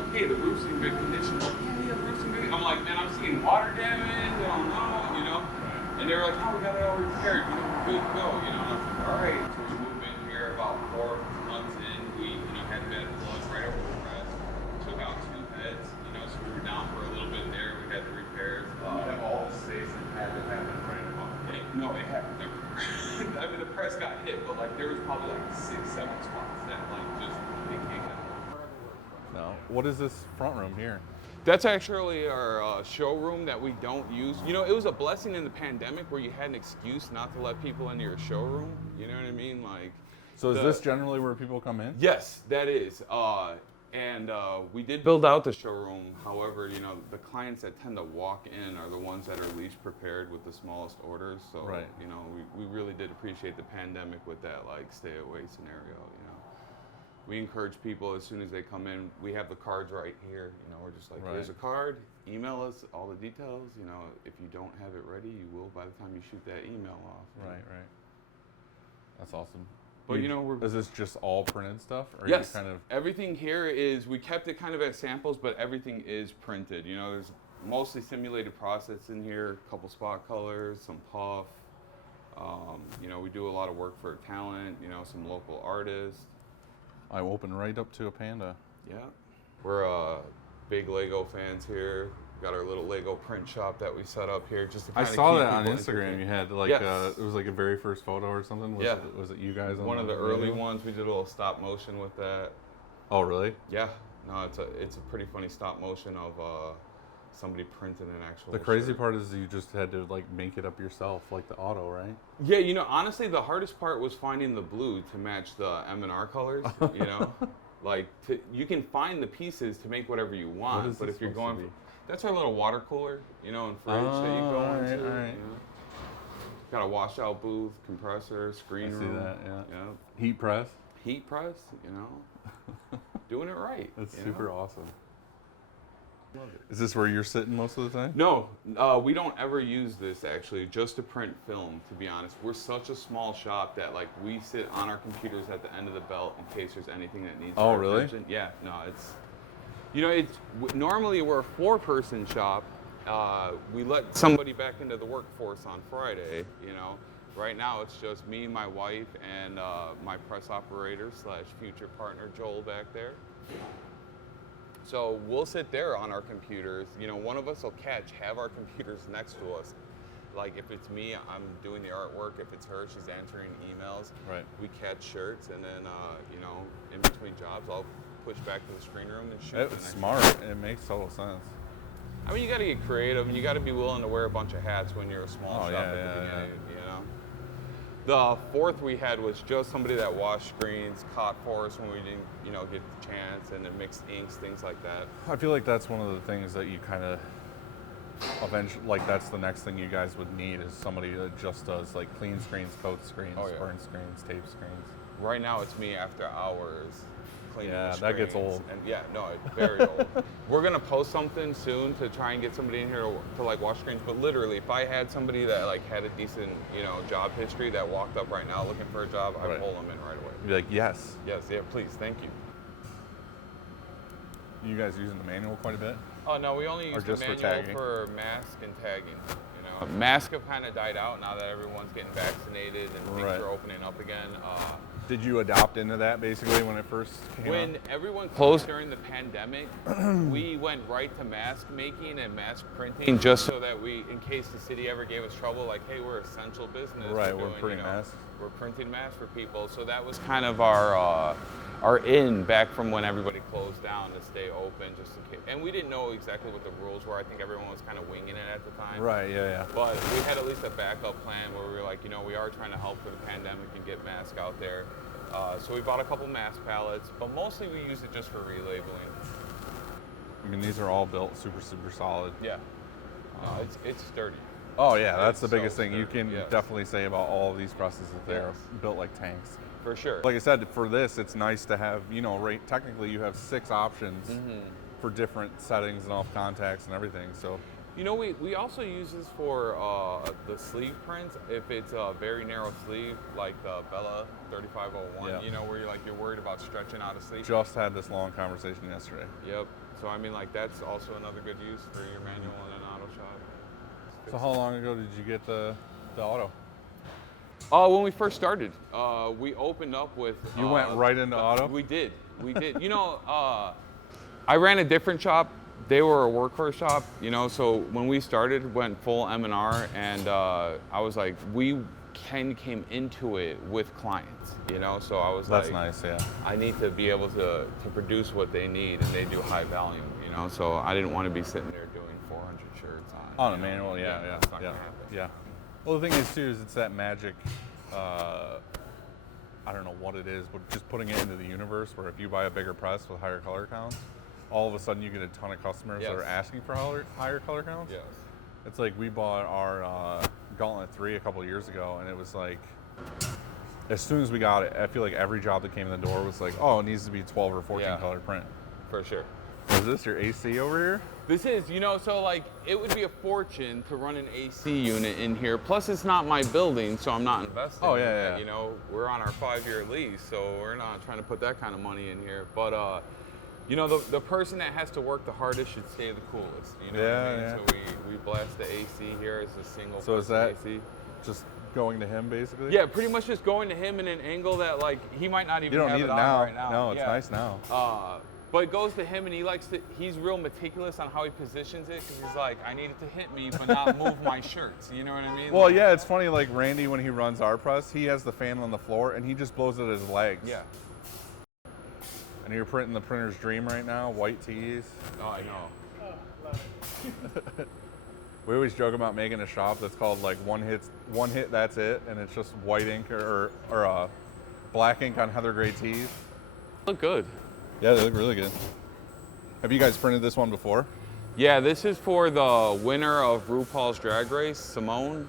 like, hey, the roof's in good condition. Like, yeah, the roof's in good. I'm like, man, I'm seeing water damage. I don't know, you know. And they're like, oh, we got it all repaired. You know, we're good to go. You know, and I'm like, all right. So we moved in here about 4 months in. We had bed plugs right over the press. Took out 2 heads. You know, so we were down for a little bit there. We had the repairs. You have all the space that had to happen right above. No, it happened everywhere. I mean, the press got hit, but like there was probably like 6, 7 spots that like just they can't get. No. What is this front room here? That's actually our showroom that we don't use. You know, it was a blessing in the pandemic where you had an excuse not to let people into your showroom. You know what I mean? Like. So is this generally where people come in? Yes, that is. And we did build out the showroom. However, you know, the clients that tend to walk in are the ones that are least prepared with the smallest orders. So, right. You know, we really did appreciate the pandemic with that, like, stay away scenario, you know. We encourage people as soon as they come in, we have the cards right here. You know, we're just like, here's a card, email us all the details. You know, if you don't have it ready, you will by the time you shoot that email off. Right, right. That's awesome. But you know, is this just all printed stuff? Or yes, you kind of... everything here is, we kept it kind of as samples, but everything is printed. You know, there's mostly simulated process in here, a couple spot colors, some puff. You know, we do a lot of work for talent, you know, some local artists. I open right up to a panda. Yeah. We're big Lego fans here. Got our little Lego print shop that we set up here just to kind I of saw keep that on people Instagram. entertained. You had like it was like a very first photo or something. Was it you guys? One of the early ones. We did a little stop motion with that. Oh really? Yeah. No, it's a pretty funny stop motion of somebody printing an actual. The crazy shirt. part is you just had to like make it up yourself, like the auto, right? Yeah, you know, honestly, the hardest part was finding the blue to match the M&R colors. You know, like you can find the pieces to make whatever you want, but if you're going. That's our little water cooler, you know, and fridge that you go into. You know? Got a washout booth, compressor, screen room. I see that, yeah. You know? Heat press. Heat press, you know. Doing it right. That's super awesome. Is this where you're sitting most of the time? No, we don't ever use this actually, just to print film, to be honest. We're such a small shop that like we sit on our computers at the end of the belt in case there's anything that needs our attention. Yeah, no, it's... You know, normally we're a 4-person shop. We let somebody back into the workforce on Friday, you know. Right now it's just me, my wife, and my press operator / future partner, Joel, back there. So we'll sit there on our computers. You know, one of us will have our computers next to us. Like if it's me, I'm doing the artwork. If it's her, she's answering emails. Right. We catch shirts, and then, you know, in between jobs, I'll push back to the screen room and shoot. It's smart. It makes total sense. I mean, you got to get creative, and you got to be willing to wear a bunch of hats when you're a small shop at the beginning. You know. The 4th we had was just somebody that washed screens, caught for us when we didn't, you know, get the chance, and then mixed inks, things like that. I feel like that's one of the things that you kind of eventually, like that's the next thing you guys would need is somebody that just does like clean screens, coat screens, burn screens, tape screens. Right now it's me after hours. Yeah, that gets old. And yeah, no, it's very old. We're gonna post something soon to try and get somebody in here to like wash screens. But literally, if I had somebody that like had a decent, you know, job history that walked up right now looking for a job, I'd pull them in right away. Be like, yes. Yes, yeah, please, thank you. You guys using the manual quite a bit? Oh no, we only use the manual for mask and tagging. You know, masks have kind of died out now that everyone's getting vaccinated and things are opening up again. Did you adopt into that basically when it first came out? When everyone closed during the pandemic, we went right to mask making and mask printing just so that we, in case the city ever gave us trouble, like, hey, we're essential business. Right, we're printing masks. We're printing masks for people. So that was kind of our in back from when everybody closed down to stay open just in case. And we didn't know exactly what the rules were. I think everyone was kind of winging it at the time. Right, yeah. But we had at least a backup plan where we were like, you know, we are trying to help for the pandemic and get masks out there. So we bought a couple mask pallets, but mostly we use it just for relabeling. I mean, these are all built super, super solid. Yeah. It's sturdy. Oh yeah, that's the biggest thing sturdy. you can definitely say about all of these presses that they're built like tanks. For sure. Like I said, for this, it's nice to have, you know, technically you have 6 options for different settings and off contacts and everything. So You know, we also use this for the sleeve prints. If it's a very narrow sleeve, like the Bella 3501, Yeah. you know, where you're worried about stretching out of sleeve. Just had this long conversation yesterday. Yep. So I mean, like that's also another good use for your manual in an auto shop. So how long ago did you get the auto? When we first started, we opened up with. You went right into auto? We did. You know, I ran a different shop. They were a workhorse shop, you know, so when we started, went full M&R, and I was like, we came into it with clients, you know, so I was That's like, nice, yeah. I need to be able to produce what they need, and they do high volume, you know, so I didn't want to be sitting there doing 400 shirts On a manual, yeah. It's not gonna happen. Yeah. Well, the thing is, too, is it's that magic, I don't know what it is, but just putting it into the universe where if you buy a bigger press with higher color counts, all of a sudden you get a ton of customers that are asking for higher color counts. Yes. It's like we bought our Gauntlet 3 a couple of years ago, and it was like, as soon as we got it, I feel like every job that came in the door was like, oh, it needs to be 12 or 14 color print. For sure. Is this your AC over here? This is, you know, so like it would be a fortune to run an AC unit in here. Plus, it's not my building, so I'm not investing. Oh, in yeah. it. You know, we're on our 5-year lease, so we're not trying to put that kind of money in here. But, you know, the person that has to work the hardest should stay the coolest. You know what I mean? Yeah. So we blast the AC here as a single. So is that AC. just going to him, basically? Yeah, pretty much just going to him in an angle that like he might not even You don't have need it on now. right now. No, it's nice now. But it goes to him, and he's real meticulous on how he positions it, because he's like, I need it to hit me, but not move my shirts. You know what I mean? Well, like, yeah, it's funny, like Randy, when he runs our press, he has the fan on the floor, and he just blows it at his legs. Yeah. And you're printing the printer's dream right now, white tees. Oh, I know. We always joke about making a shop that's called like one hit, that's it, and it's just white ink or black ink on heather gray tees. Look good. Yeah, they look really good. Have you guys printed this one before? Yeah, this is for the winner of RuPaul's Drag Race, Simone.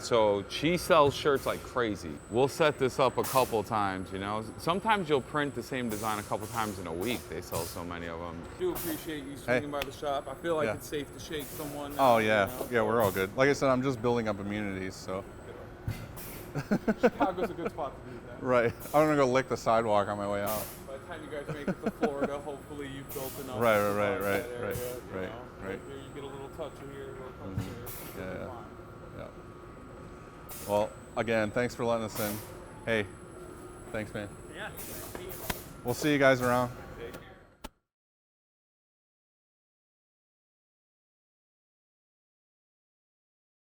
So she sells shirts like crazy. We'll set this up a couple times, you know. Sometimes you'll print the same design a couple times in a week. They sell so many of them. I do appreciate you swinging by the shop. I feel like it's safe to shake someone. Oh, yeah. You know? Yeah, we're all good. Like I said, I'm just building up immunities, so. Chicago's a good spot to do that. Right. I'm going to go lick the sidewalk on my way out. By the time you guys make it to Florida, hopefully you've built enough. Right. You get a little touch of here, a little touch here. Yeah. Well, again, thanks for letting us in. Hey, thanks, man. Yeah. We'll see you guys around.